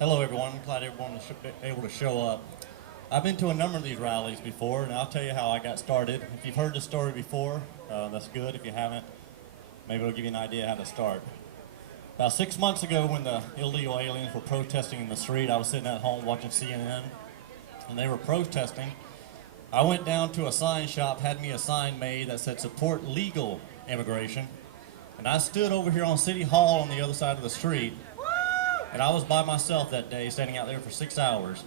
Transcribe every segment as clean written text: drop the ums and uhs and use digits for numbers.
Hello, everyone. I'm glad everyone was able to show up. I've been to a number of these rallies before, and I'll tell you how I got started. If you've heard the story before, that's good. If you haven't, maybe it'll give you an idea how to start. About 6 months ago, when the illegal aliens were protesting in the street, I was sitting at home watching CNN, and they were protesting. I went down to a sign shop, had me a sign made that said, "Support legal immigration." And I stood over here on City Hall on the other side of the street, and I was by myself that day, standing out there for 6 hours.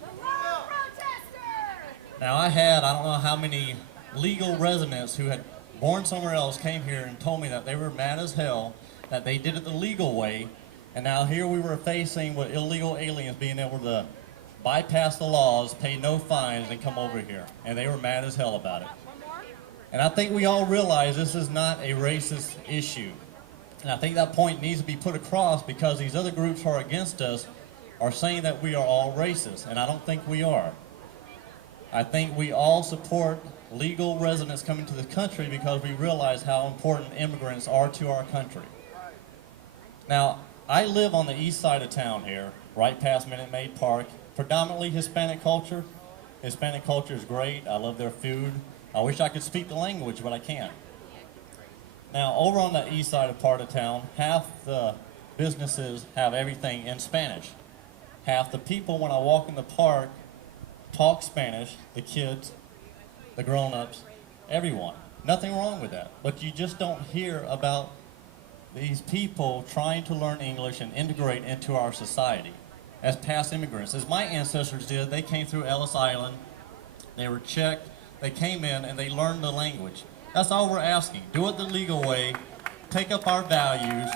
Now I don't know how many legal residents who had born somewhere else came here and told me that they were mad as hell, that they did it the legal way, and now here we were facing with illegal aliens being able to bypass the laws, pay no fines, and come over here. And they were mad as hell about it. And I think we all realize this is not a racist issue. And I think that point needs to be put across because these other groups who are against us are saying that we are all racist, and I don't think we are. I think we all support legal residents coming to the country because we realize how important immigrants are to our country. Now, I live on the east side of town here, right past Minute Maid Park, predominantly Hispanic culture. Hispanic culture is great. I love their food. I wish I could speak the language, but I can't. Now, over on the east side of part of town, half the businesses have everything in Spanish. Half the people, when I walk in the park, talk Spanish, the kids, the grown-ups, everyone. Nothing wrong with that. But you just don't hear about these people trying to learn English and integrate into our society as past immigrants. As my ancestors did, they came through Ellis Island, they were checked, they came in and they learned the language. That's all we're asking. Do it the legal way, take up our values,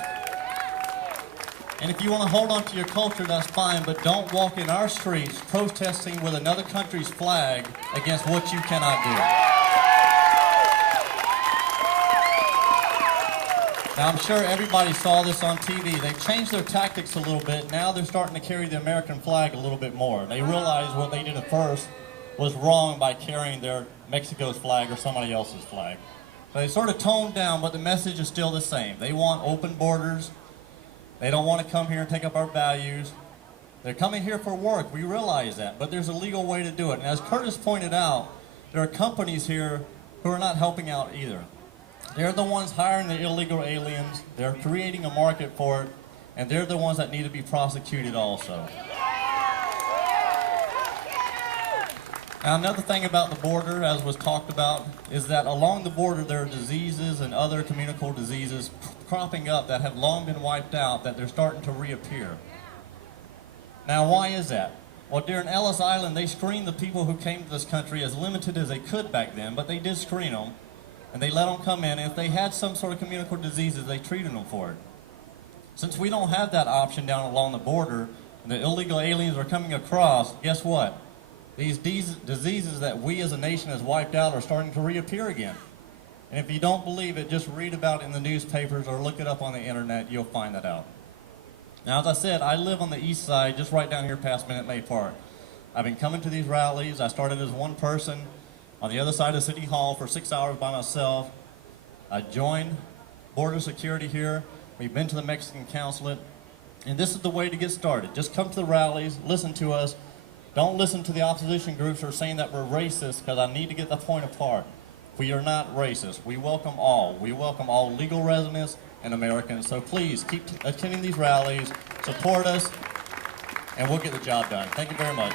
and if you want to hold on to your culture, that's fine, but don't walk in our streets protesting with another country's flag against what you cannot do. Now, I'm sure everybody saw this on TV. They've changed their tactics a little bit. Now they're starting to carry the American flag a little bit more. They realize what they did at first was wrong by carrying their Mexico's flag or somebody else's flag. So they sort of toned down, but the message is still the same. They want open borders. They don't want to come here and take up our values. They're coming here for work. We realize that, but there's a legal way to do it. And as Curtis pointed out, there are companies here who are not helping out either. They're the ones hiring the illegal aliens. They're creating a market for it, and they're the ones that need to be prosecuted also. Now, another thing about the border, as was talked about, is that along the border there are diseases and other communicable diseases cropping up that have long been wiped out, that they're starting to reappear. Now, why is that? Well, during Ellis Island, they screened the people who came to this country as limited as they could back then, but they did screen them, and they let them come in, and if they had some sort of communicable diseases, they treated them for it. Since we don't have that option down along the border, and the illegal aliens are coming across, guess what? These diseases that we as a nation has wiped out are starting to reappear again. And if you don't believe it, just read about it in the newspapers or look it up on the internet, you'll find that out. Now, as I said, I live on the east side, just right down here past Minute Maid Park. I've been coming to these rallies. I started as one person on the other side of City Hall for 6 hours by myself. I joined Border Security here. We've been to the Mexican consulate. And this is the way to get started. Just come to the rallies, listen to us. Don't listen to the opposition groups who are saying that we're racist, because I need to get the point apart. We are not racist. We welcome all. We welcome all legal residents and Americans. So please keep attending these rallies, support us, and we'll get the job done. Thank you very much.